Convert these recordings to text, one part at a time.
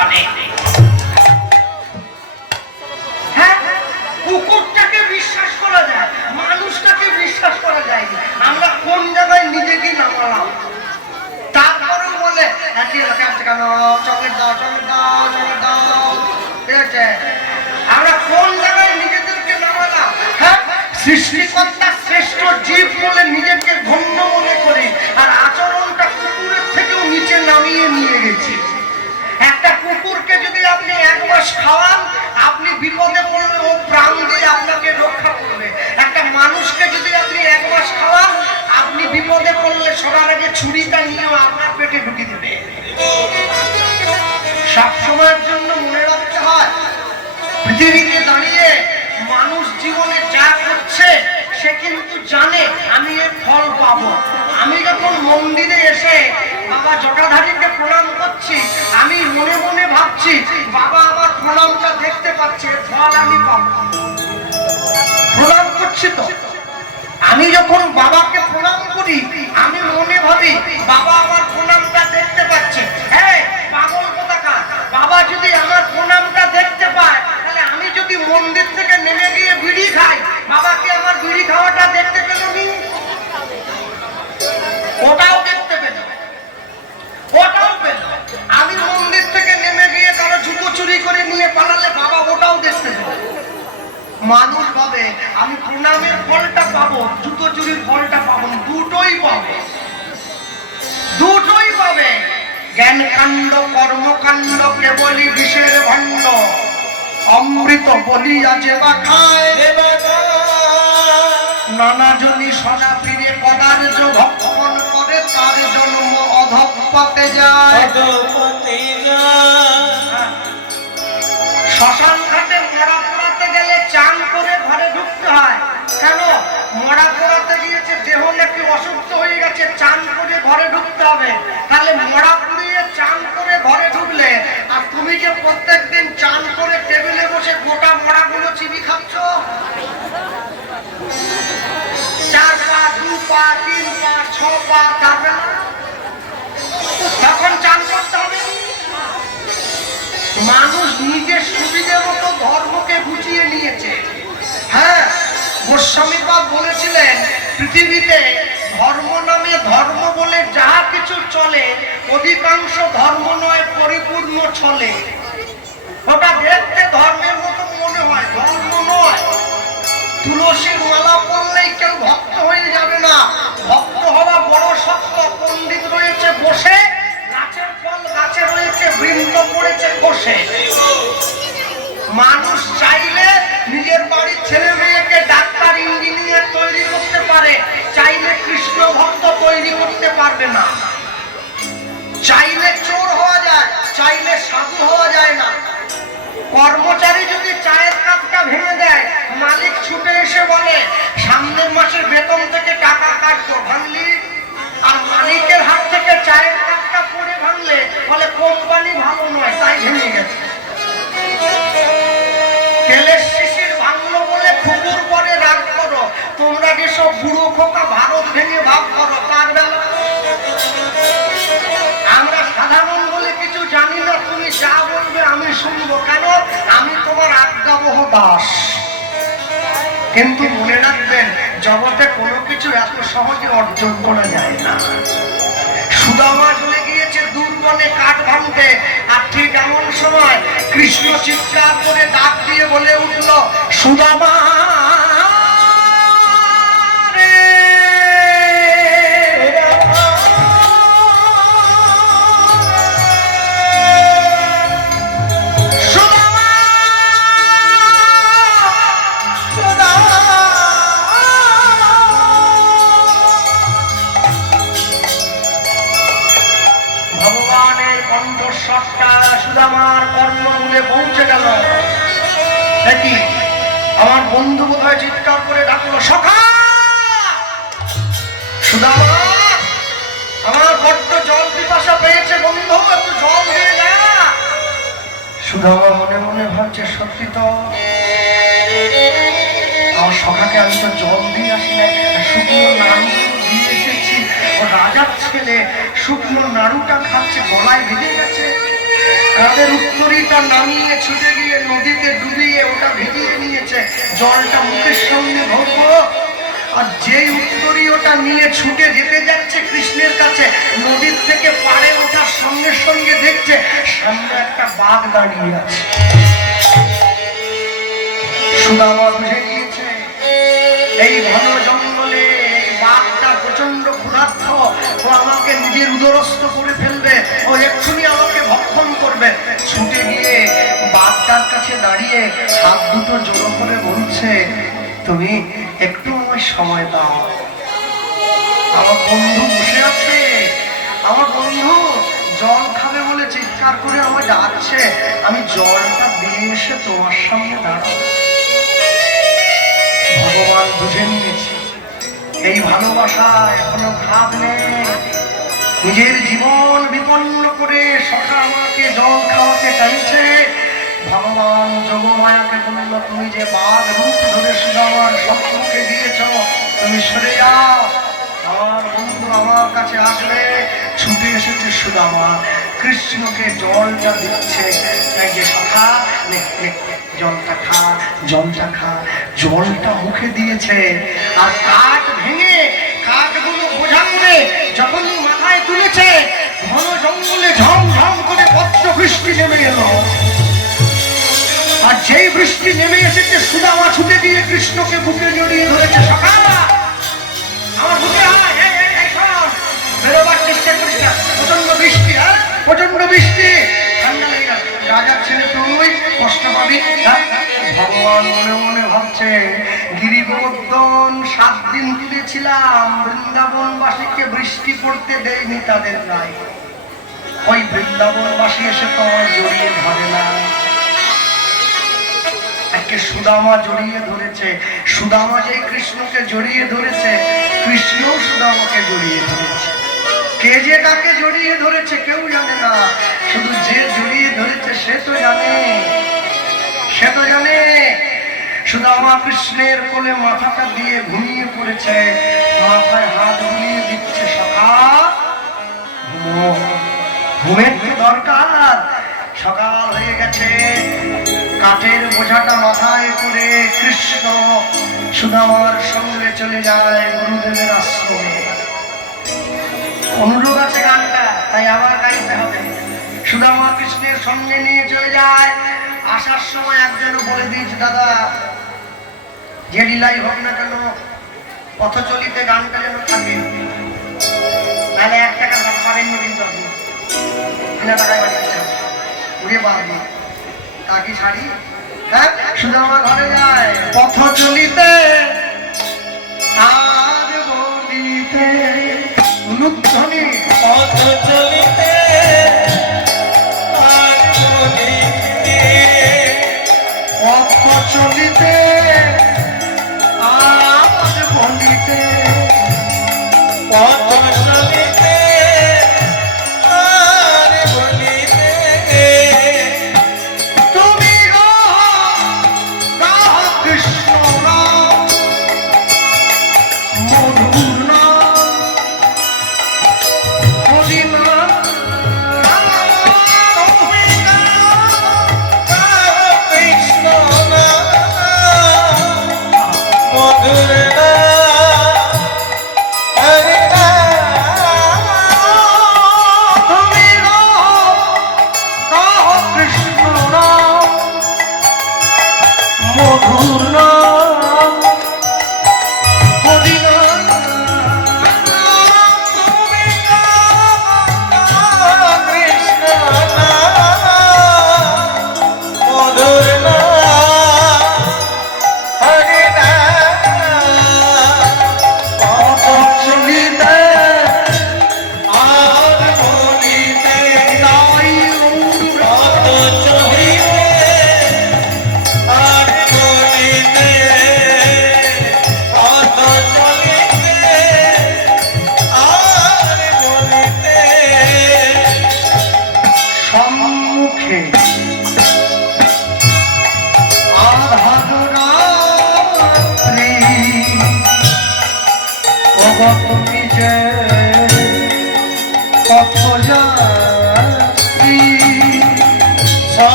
পানে। হ্যাঁ, কুকুরটাকে বিশ্বাস করা যায়, মানুষটাকে বিশ্বাস করা যায় না। আমরা কোন জায়গায় নিজেকে নামালাম, তারপরেও বলে কেন চকলেট দাও, চকলেট দাও, চকলেট দাও। ঠিক আছে, আমরা কোন জায়গায় নিজেদেরকে নামালাম? হ্যাঁ, সৃষ্টিকর্তা শ্রেষ্ঠ জীব বলে নিজেকে ধন্য মনে করি, আর আচরণটা কুকুরের থেকেও নিচে নামিয়ে নিয়ে গেছি। একটা কুকুরকে যদি আপনি 1 মাস খাওয়ান, আপনি বিপদে পড়লে ও প্রাণ দিয়ে আপনাকে রক্ষা করবে। একটা মানুষকে যদি আপনি 1 মাস খাওয়ান, আপনি বিপদে পড়লে সবার আগে ছুরিটা নিয়েও আপনার পেটে ঢুকে দেবে। সবসময়ের জন্য মনে রাখতে হয়, পৃথিবীতে দাঁড়িয়ে মানুষ জীবনে যা করছে সে কিন্তু জানে আমি এর ফল পাবো। আমি যখন মন্দিরে এসে বাবা জটাধারীকে প্রণাম করছি, আমি মনে মনে ভাবছি বাবা আমার প্রণামটা দেখতে পাচ্ছে, এর ফল আমি পাবো। প্রণাম করছি তো, আমি যখন বাবাকে প্রণাম করি আমি মনে ভাবি বাবা আমার প্রণামটা দেখতে পাচ্ছে। হ্যাঁ পাগল কোথাকার, বাবা যদি আমার প্রণামটা দেখতে পায়, তাহলে আমি যদি মন্দির থেকে নেমে গিয়ে বিড়ি খাই, বাবাকে আমার বিড়ি খাওয়াটা দেখতে পেল নি? ওটাও দেখতে পেল, ওটাও পেল। আমি মন্দির থেকে নেমে গিয়ে কারো জুতো চুরি করে নিয়ে পালালে বাবা ওটাও দেখতে পেল। মানুষ ভাবে আমি প্রণামের ফলটা পাবো, জুতো চুরির ফলটা পাবো, দুটোই পাবে, দুটোই পাবে। জ্ঞান কাণ্ড কর্মকাণ্ড কেবলই বিষের ভণ্ড, অমৃত বলিয়া যে বা খায়, নানা জনি সনা ফিরে পদার্য ভক্ষণ করে, তার জন্ম অধঃপতে যায়। শ্মশান ঘাটে মরা পোড়াতে গেলে চান করে ঘরে ঢুকতে হয়। কেন? মরা পোড়াতে গিয়েছে, দেহ নাকি অসুস্থ হয়ে গেছে, চান করে ঘরে ঢুকতে হবে। তাহলে মরা পুড়িয়ে চান করে ঘরে ঢুকলে, আর তুমি যে প্রত্যেকদিন চান করে টেবিলে বসে গোটা মরাগুলো চিবি খাচ্ছ, 4 পা 2 পা 3 পা 6 পা, যাবে না? তখন চান করতে হবে। মানুষ নিজের সুবিধে মতো ধর্মকে গুছিয়ে নিয়েছে। হ্যাঁ, গোস্বামীপাদ বলেছিলেন পৃথিবীতে ধর্ম নামে ধর্ম বলে যাহা কিছু চলে, অধিকাংশ ধর্ম নয় পরিপূর্ণ চলে। ওটা দেখতে ধর্মের মতো মনে হয়, ধর্ম নয়। তুলসীর মালা পড়লেই কেউ ভক্ত হয়ে যাবে না, ভক্ত হওয়া বড় শক্ত। পণ্ডিত রয়েছে বসে, গাছের ফল গাছে রয়েছে, বৃন্দ পড়েছে বসে। মানুষ চাইলে নিজের বাড়ির ছেলে মেয়েকে ডাক্তার ইঞ্জিনিয়ার তৈরি করতে পারে, চাইলে কৃষ্ণ ভক্ত তৈরি করতে পারবে না। চাইলে চোর হওয়া যায়, চাইলে সাধু হওয়া যায় না। কর্মচারী যদি চায়ের কাপটা ভেঙে দেয়, মালিক ছুটে এসে বলে সামনের মাসের বেতন থেকে টাকা কাটবো, ভাঙলি। আর মালিকের হাত থেকে চায়ের কাপটা পড়ে ভাঙলে বলে কোম্পানি ভালো নয়, তাই ভেঙে গেছে। তেলের শিশির ভাঙলো বলে কুকুর পরে রাগ করো, তোমরা যেসব বুড়ো খোকা ভারত ভেঙে ভাগ করো, তার বেলা আমরা সাধারণ বলে কিছু জানি না, তুমি যা বলবে আমি শুনবো। কেন? আমি তোমার আজ্ঞাবহ দাস। কিন্তু মনে রাখবেন, জগতে কোনো কিছু এত সহজে অর্জন করা যায় না। সুদামা চলে গিয়েছে দূর বনে কাঠ ভাঙতে, আর ঠিক এমন সময় কৃষ্ণ চিৎকার করে ডাক দিয়ে বলে উঠল, সুদামা সুদামার কর্ণমূলে পৌঁছে গেল। দেখি আমার বন্ধু বোধহয় চিৎকার করে ডাকলো, সখা সুদামা, আমার বড্ড জল পিপাসা পেয়েছে বন্ধু, একটু জল দিয়ে না। সুদামা মনে মনে ভাবছে, সত্যি তো আমার সখাকে আমি তো জল দিয়ে আসি নাই, শুকনো নাড়ু দিয়ে এসেছি। ও রাজার ছেলে শুকনো নাড়ুটা খাচ্ছে, গলায় ভেঙে গেছে। তাদের উত্তরীটা নামিয়ে ছুটে গিয়ে নদীতে ডুবিয়ে ওটা ভিজিয়ে নিয়েছে, জলটা মুখের সামনে ধরবো। আর যেই উত্তরী ওটা নিয়ে ছুটে যেতে যাচ্ছে কৃষ্ণের কাছে, নদীর থেকে পাড়ে ওঠার সঙ্গে সঙ্গে দেখছে সামনে একটা বাঘ দাঁড়িয়ে আছে। সুদামা বুঝে নিয়েছে এই ঘন জঙ্গলে এই বাঘটা প্রচন্ড ক্ষুধার্ত, ও আমাকে নিজের উদরস্থ করে ফেলবে, ও এক্ষুনি আমাকে ভক্ষণ করবে। ছুটে গিয়ে বাঘটার কাছে দাঁড়িয়ে হাত দুটো জোড়ো করে বলছে, তুমি একটু আমার সময় দাও। আমার বন্ধু বসে আছে, আমার বন্ধু জল খাবে বলে চিৎকার করে আমার ডাকছে, আমি জলটা দিয়ে এসে তোমার সামনে দাঁড়াবো। ভগবান বুঝে নিয়েছে এই ভালোবাসায় কোনো ভাব নেই, নিজের জীবন বিপন্ন করে সখা আমাকে জল খাওয়াতে চাইছে। ভগবান যোগমায়াকে বলল, তুমি যে বাঘ রূপ ধরে সুদামার শত্রুকে দিয়েছ, তুমি সরে যাও, আমার বন্ধু আমার কাছে আসবে। ছুটে এসেছে সুদামা, কৃষ্ণকে জলটা দিচ্ছে, এই যে সখা জলটা খা, জলটা খা। জলটা মুখে দিয়েছে, আর কাঠ ভেঙে কাঠগুলো বোঝা করে যখন মাথায় তুলেছে, ঘন জঙ্গলে ঝমঝম করে পত্র বৃষ্টি নেমে এলো। আর যেই বৃষ্টি নেমে এসেছে, সুদামা ছুটে দিয়ে কৃষ্ণকে বুকে জড়িয়ে ধরেছে। সখা আমার বুকে আয়, বেরোবার চেষ্টা করিস না, প্রচন্ড বৃষ্টি, হ্যাঁ প্রচন্ড বৃষ্টি, ঠান্ডা লেগে গেল, রাজার ছেলে তুই কষ্ট পাবি। ভগবান মনে মনে ভাবছে, গিরিগোবর্ধন 7 দিন তুলেছিলাম, বৃন্দাবনবাসীকে বৃষ্টি পড়তে দেয়নি তাদের গায়ে, ওই বৃন্দাবনবাসী এসে তো আমার জড়িয়ে ধরে না। একে সুদামা জড়িয়ে ধরেছে, সুদামা যে কৃষ্ণকে জড়িয়ে ধরেছে, কৃষ্ণ সুদামাকে জড়িয়ে ধরেছে। কে যে কাকে জড়িয়ে ধরেছে কেউ জানে না, শুধু যে জড়িয়ে ধরেছে সে তো জানে, সে তো জানে। সুদামা কৃষ্ণের কোলে মাথাটা দিয়ে ঘুমিয়ে পড়েছে, মাথায় হাত বুলিয়ে দিচ্ছে, সখা ঘুমের কি দরকার, সকাল হয়ে গেছে। কাঠের বোঝাটা মাথায় করে কৃষ্ণ সুদামার সঙ্গে চলে যায় গুরুদেবের আশ্রমে। অনুরোধ আছে গানটা, তাই আবার গাইতে হবে। সুদামা কৃষ্ণের সঙ্গে নিয়ে চলে যায়। আসার সময় একজন বলে দিয়েছে, দাদা যে লীলাই হোক না কেন পথচলিতে গানটা যেন থাকে, তাহলে 1 টাকা পাবেন না, কিন্তু আপনি বিনা টাকায় বাড়িতে উড়ে পাবি তাকে ছাড়ি। হ্যাঁ সুদামা ঘরে যায়, পথ চলিতে আর বলিতে, অনুধ্বনি পথ চলিতে আর বলিতে, পথ চলিতে আর বলিতে, পথ চলিতে আর বলিতে, তুমি গাহ কৃষ্ণ নাম, মধুর নাম, হরি নাম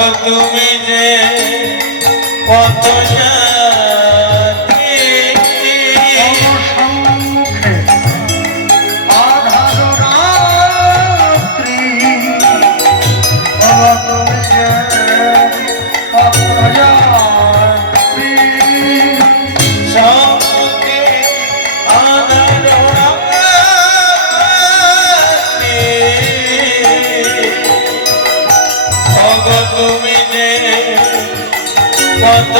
তুমি যে কত জাতি সম্মুখে আধার রাত্রি তুমি যে কত যাত্রী সম্মুখে আধার রাত্রি তুমি যে কত